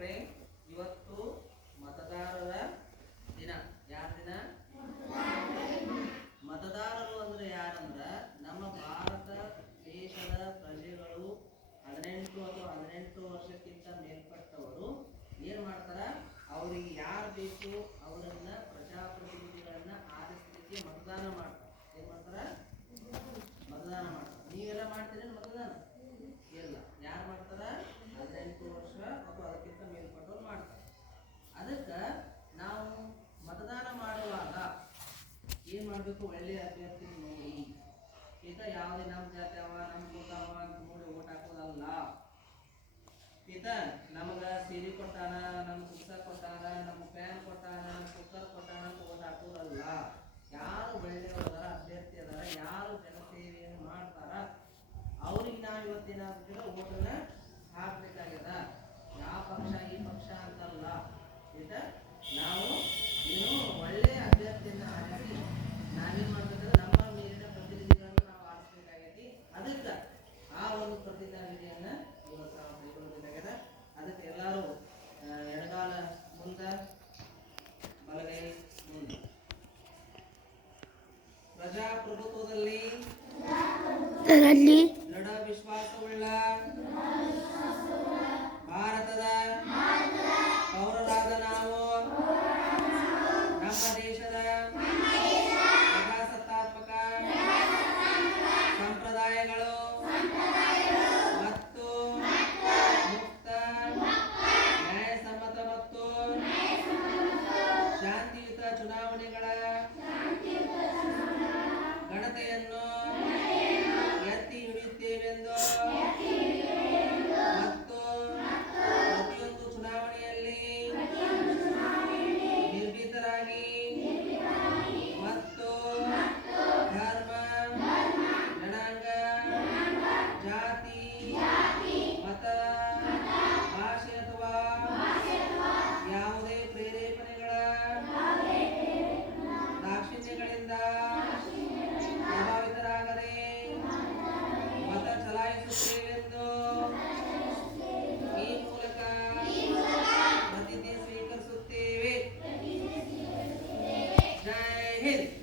ಮಕ್ಕಳೇ, ಇವತ್ತು ಮತದಾರರ ದಿನ. ಯಾರ ದಿನ? ಮತದಾರರು ಅಂದ್ರೆ ಯಾರಂದ್ರ ನಮ್ಮ ಭಾರತ ದೇಶದ ಪ್ರಜೆಗಳು ಹದಿನೆಂಟು ಅಥವಾ ಹದಿನೆಂಟು ವರ್ಷಕ್ಕಿಂತ ಮೇಲ್ಪಟ್ಟವರು. ಏನ್ ಮಾಡ್ತಾರ? ಅವ್ರಿಗೆ ಯಾರು ಬೇಕು ಅವರನ್ನ ಪ್ರಜಾಪ್ರತಿನಿಧಿಗಳನ್ನ ಆರಿಸಲಿಕ್ಕೆ ಮತದಾನ ಮಾಡ್ತಾರೆ. ಏನ್ ಮಾಡ್ತಾರ? ಮತದಾನ ಮಾಡ್ತಾರೆ. ನೀವೆಲ್ಲ ಮಾಡ್ತೀರೇನು ಅದಕ್ಕೂ ಒಳ್ಳೆಯ ಅಭ್ಯರ್ಥಿ ನೋಡಿ. ಈತ ಯಾವುದೇ? ನಮ್ಮ ಜಾತಿ ಅವ ನಮ್ಮ ಕೂತ ಅವ ನೋಡಿ ಓಟ್ ಹಾಕೋದಲ್ಲ. ಈತ ನಮಗ ಸೀರೆ ಕೊಟ್ಟಾನ, ನಮ್ಗೆ ಪುಸ್ತಕ ಕೊಟ್ಟಾನ, ನಮ್ಗೆ ಫ್ಯಾನ್ ಕೊಟ್ಟಾನ ನಮ್ಮ ಕುಕ್ಕರ್ ಕೊಟ್ಟಾನ ಅಂತ ಓಟ್ ಹಾಕೋದಲ್ಲ. ಯಾರು ಒಳ್ಳೆಯವರ ಅಭ್ಯರ್ಥಿ ಅದಾರ, ಯಾರು ಜನಸೇವೆಯನ್ನು ಮಾಡ್ತಾರ, ಅವ್ರಿಗೆ ನಾವು ಇವತ್ತಿನ ಓಟನ್ನ ಹಾಕ್ಬೇಕಾಗಿ ಭಾರತದಲ್ಲಿ ವಿಶ್ವಾಸವುಳ್ಳ ಭಾರತದ ನಮ್ಮ ದೇಶದ ಸಂಪ್ರದಾಯಗಳು ಮತ್ತು ಮುಕ್ತ ನ್ಯಾಯಸಮ್ಮತ ಮತ್ತು ಶಾಂತಿಯುತ ಚುನಾವಣೆಗಳ ಗಣತೆಯನ್ನು de él.